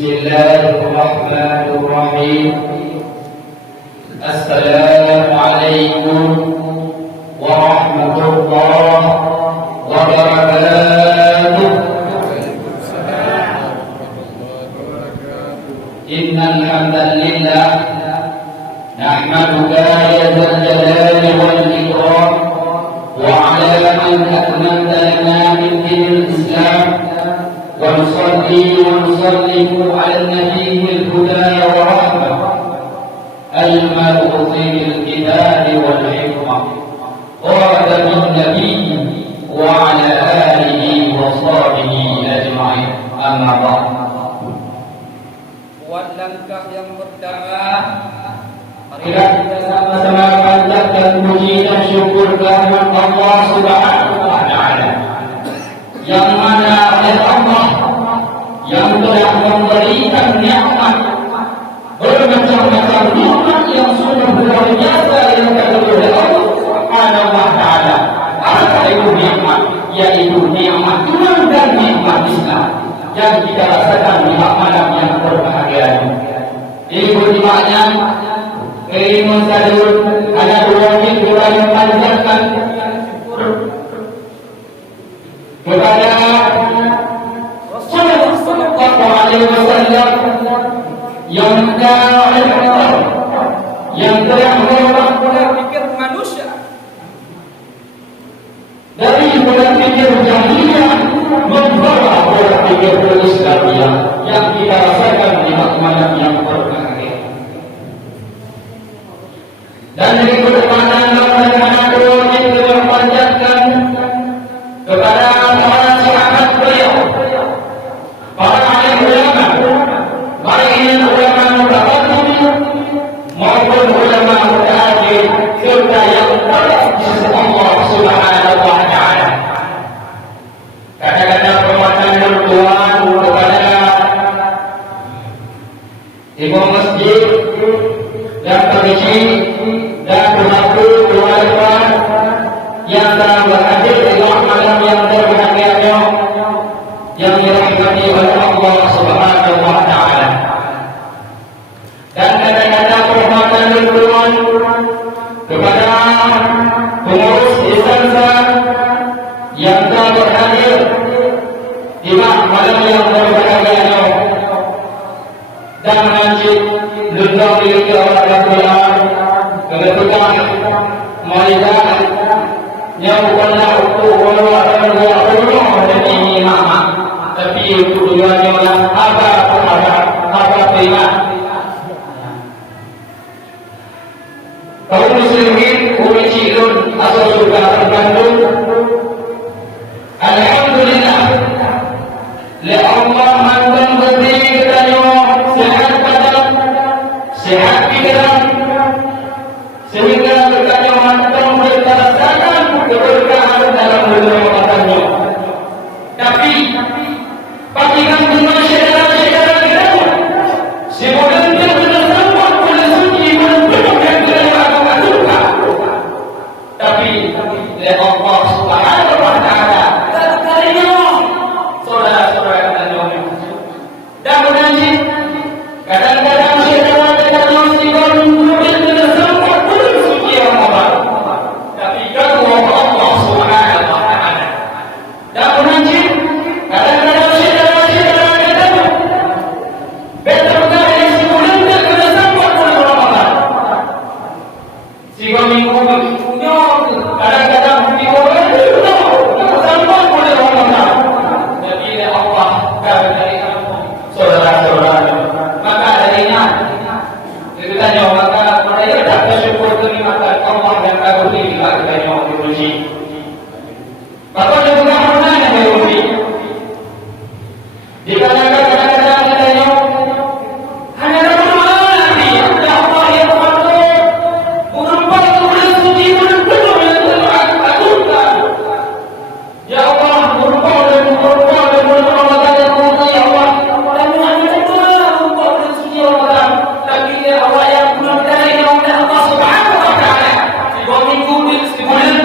Bismillahirrahmanirrahim. Assalamualaikum warahmatullahi wabarakatuh. Innal hamdalillah nahmaduka ya dzal jalali wal ikram wa ala man akmalta lana min dinil Islam wa nusalli wa nusallimu ala nabiyil huda wa rahmah al-mab'uth bil kitab wal hikmah qadamin nabiy wa ala alihi wa sahbihi ajma'in. Amma ba'd. Buat langkah yang pertama, marilah kita sama-sama panjatkan puji dan syukur kehadirat Allah Subhanahu wa taala, yang mana oleh Allah yang telah memberikan nikmat bermacam-macam nikmat yang sungguh luar biasa yang diberikan oleh Allah Subhanahu wa taala. Apa itu nikmat? Yaitu nikmat iman dan nikmat Islam yang kita rasakan di malam yang berbahagia ini. Ini berjemaahnya keiman sadur ada dua kita yang panjatkan kepada Rasulullah sallallahu alaihi wasallam yang telah mengubah pola pikir manusia dari pola pikir jahiliyah membawa pola pikir Islamiyah yang kita rasakan di malam yang berbahagia. Dan dari kedepanan bagaimana doa kita memanjatkan kepada para sahabat beliau, para alim ulama, baik ini ulama mutaqaddim maupun ulama mutaakhir, serta yang terbaik di sisi Allah Subhanahu wa taala. Kata-kata perbuatan berdoa kepada imam masjid yang terisi dan berlaku doa depan yang telah berhadir di malam yang berbahagia yang dirahmati oleh Allah Subhanahu wa taala. Dan kata-kata perbuatan berdoa kepada pengurus instansi yang telah berhadir di malam yang berbahagia dan mengaji lundang diri kepada Tuhan kebetulan mereka yang bukanlah untuk orang dan ini mama, tapi untuk tujuannya yang apa terima. Kaum muslimin Umi Cilun asal surga Bandung, alhamdulillah li Allah mantan berdiri kita sehat badan, sehat pikiran, sehingga berkata mantan berkatakan keberkahan dalam berkataannya. Tapi pastikan dengan syaitan-syaitan kita semoga dia benar-benar boleh suci benar-benar dengan agama. Tapi oleh Allah Subhanahu wa taala terkarinya saudara-saudara kita dan mengaji kadang-kadang syaitan kita mestikan benar-benar boleh suci Ramadan. Tapi kalau Allah Subhanahu wa taala dan mengaji kadang-kadang syaitan kita betul-betul sebulan kena sampai bulan Ramadan. Sehingga minggu-minggunya kadang-kadang minggu sampai bulan Ramadan. Jadi Allah dari saudara-saudara, maka darinya kita maka mereka tak bersyukur kenikmatan Allah yang agung ini kita memuji. Maka juga pernah yang memuji. Dikatakan kadang-kadang kita hanya bermana ya Allah yang patut berupa bulan suci bulan penuh yang teragungkan. Ya Allah berupa bulan Ramadan yang mulia ya Allah. Dan hanya berupa bulan suci Ramadan. Tapi ya Allah yang benar dari Allah Subhanahu wa taala. Di bawah minggu di bulan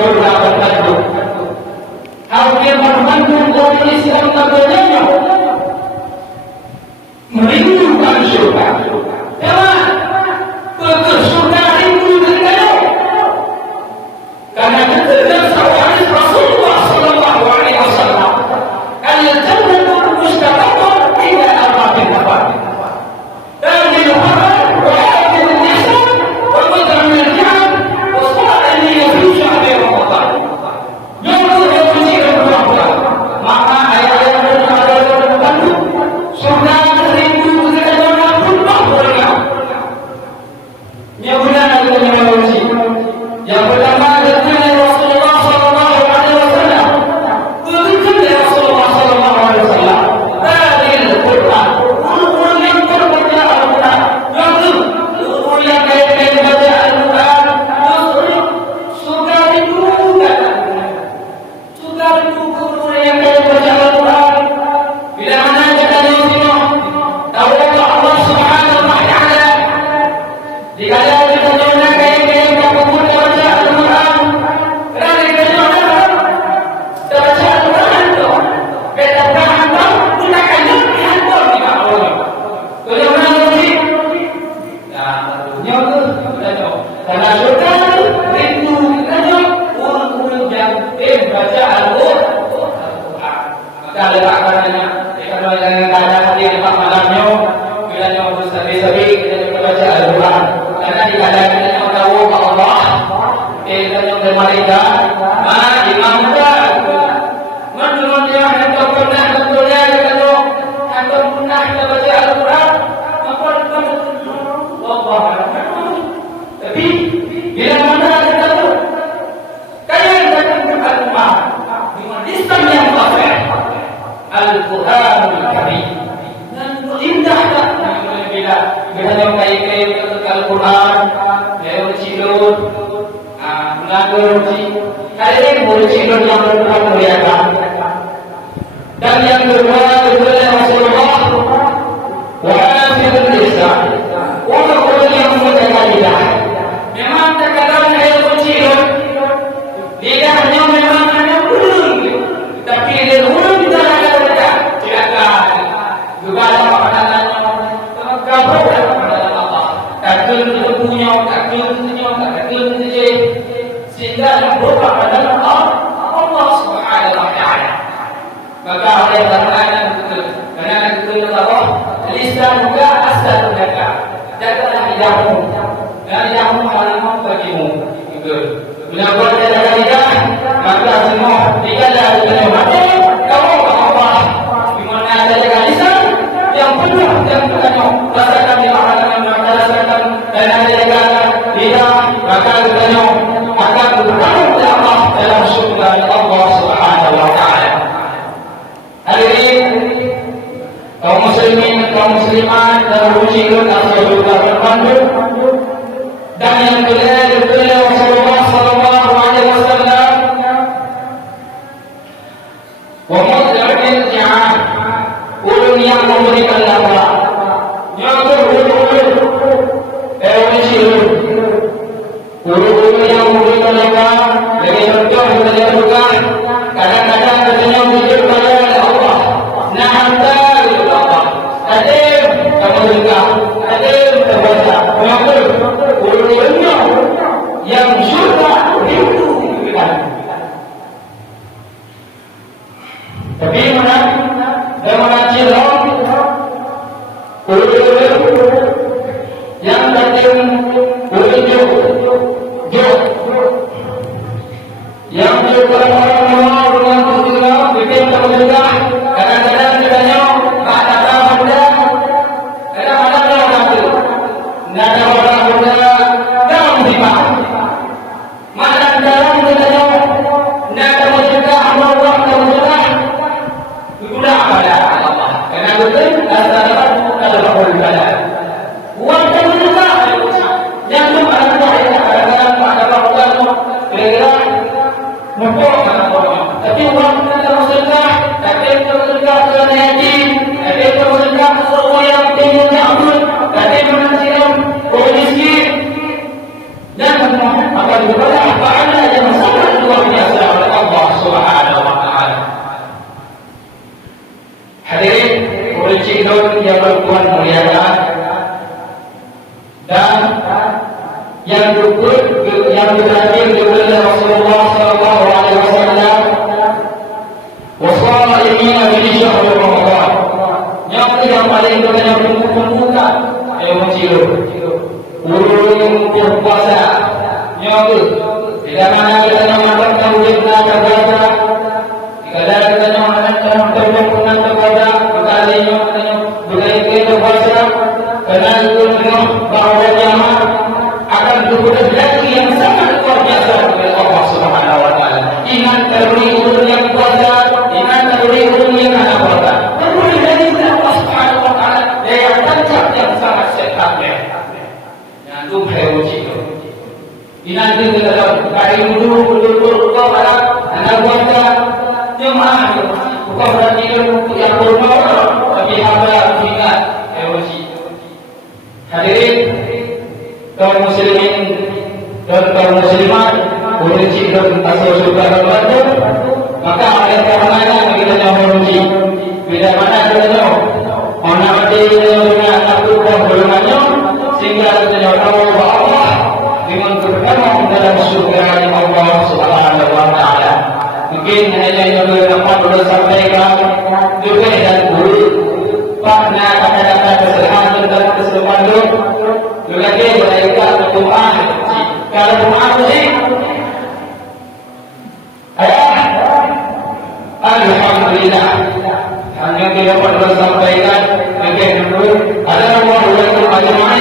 juga berbantu. Hampir membantu orang Islam kabarnya merindukan surga. Jangan surga rindu dengan karena ketika sahabat Rasulullah Sallallahu Alaihi Wasallam al-jannatu mustaqarrun ila arbatin nafar. Dan di Muhammad wa di Nisa wa mutamayyizan wa sa'ani fi syahri Ramadan. Yang berbuat maka ayat-ayat yang ada dalam surga rindu dengan ampun mereka. Yang benar adalah yang pertama datangnya Rasulullah Sallallahu Alaihi Wasallam. Datangnya Rasulullah Sallallahu Alaihi Wasallam dari Al-Quran. Orang yang berbaca Al-Quran, orang yang kait-kait baca Al-Quran, surga itu bukan. Surga itu orang yang kait baca Al-Quran. Bila mana katanya sino, tahu Allah Subhanahu Wa Taala. Dikala kita kait-kait baca Al-Quran, kerana kita baca Al-Quran tu, kita faham tu, kita akan lihat tu di bawah. Kalau mana ni, dunia tu, karena surga tu rindu kita orang-orang yang baca Al-Quran. Maka letakkannya, kalau yang ada hati lepas malamnya, bila yang bersabi-sabi kita juga baca Al-Quran. Karena di kadang kita tahu Allah. Kita yang mereka, imam kita, menurut dia hendak pernah betulnya kita tu, hendak pernah kita baca Al-Quran, maka kita Allah. Tapi bila mana kita tu, kaya kita berkhidmat dengan Islam yang kafir, Al-Quranul Karim, dan indah tak? Bila yang kaya-kaya kita Al-Quran, dia berciduk. Hari ini berciduk yang bermuliakan. Dan yang kedua adalah Rasulullah wa'afirul lisan. Orang-orang yang menjaga lidah. Memang terkadang saya berciduk, lidahnya memang hanya burung, tapi dia burung kita ada berada. Silakan juga ada makanannya. Kabur kepada Allah. Takkan kita punya, takkan kita sehingga yang berubah adalah Allah Subhanahu Wa Taala. Maka ada yang berkata betul. Karena betul Allah, lisan juga asal jaga. Jagalah lidahmu. Dan lidahmu harimau bagimu. Betul. Bila kau jaga lidah, maka semua tidaklah ada mati. Kamu Allah. Di mana ada jaga lisan yang penuh yang penuh. Rasakan di mana rasakan dan ada jaga lidah, maka kita akan bertanggung jawab dalam surga Allah Subhanahu Wa Taala. Hadirin kaum muslimin, kaum muslimat, dan berjihad asal juga berpandu. Dan yang kedua Rasulullah Sallallahu Alaihi Wasallam, wa mudza'il jihad, ulun yang memberikan lapar, yang berulun, guru-guru yang memberikan lapar, bagi berdoa kepada Tuhan. Kadang-kadang katanya bujur kepada Allah. Nahanta kepada Allah. Hadir kamu juga, hadir terbaca. Mengapa? Guru-gurunya yang surga rindu kita. Tapi mana? Bagaimana cilok? Guru-guru yang datang berunjuk yang juga orang-orang dengan berguna bikin terbuka. Kadang-kadang katanya kata-kata muda, kadang-kadang orang kata nada orang muda dalam jiwa. Kadang-kadang katanya nada muda Allah terbuka sudah pada Allah. Karena betul adalah berguna. Buat terbuka yang ada tapi orang kata Rasulullah, tapi Rasulullah telah yakin, tapi Rasulullah seorang yang tinggalnya abdul, tapi menasihat orang miskin dan apa juga apa ada yang masalah Bila mana kita makan tauhid na kepada, jika kita makan tauhid na kepada, berkali budaya kita bahasa, karena itu bahawa jamaah akan berbuat lagi yang sangat luar biasa kepada Allah Subhanahu Wa Taala. Ingat teruri urun yang kuasa, ingat teruri urun yang anak kuasa. Teruri dari Allah Subhanahu Wa Taala daya tancap yang sangat sehatnya. Yang itu heroji. Ingat kita dalam kali dulu pada anak kuasa jemaah bukan berarti yang bermaaf, tapi ada ingat heroji. Hadirin kaum muslimin dan kaum muslimat, uji dan asal surga dan neraka, maka ada karenanya kita jangan uji. Bila mana kita mana dia aku bermanyo sehingga kita tahu bahwa dengan berkata dalam surga Allah Subhanahu Wa Taala. Mungkin hanya yang dapat sampaikan juga dan guru karena kata-kata kesehatan dan keselamatan lagi mereka berdoa. Kalau doa sih, alhamdulillah. Hanya kita perlu sampaikan, mungkin dulu ada orang yang